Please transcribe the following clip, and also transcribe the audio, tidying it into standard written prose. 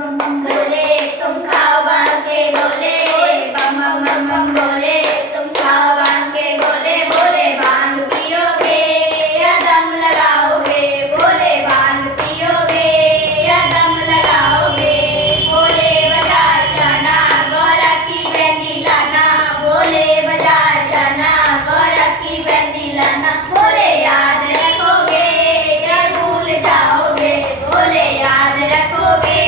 बम बम बोले तुम खाओ भांग के गोले, बम बम बम बम बोले तुम खाओ भांग के गोले। बोले भांग पियोगे या दम लगाओगे, बोले भांग पियोगे या दम लगाओगे। बोले बाजार जाना गौरा की मेहंदी लाना, बोले बाजार जाना गौरा की मेहंदी लाना। बोले याद रखोगे या भूल जाओगे, बोले याद रखोगे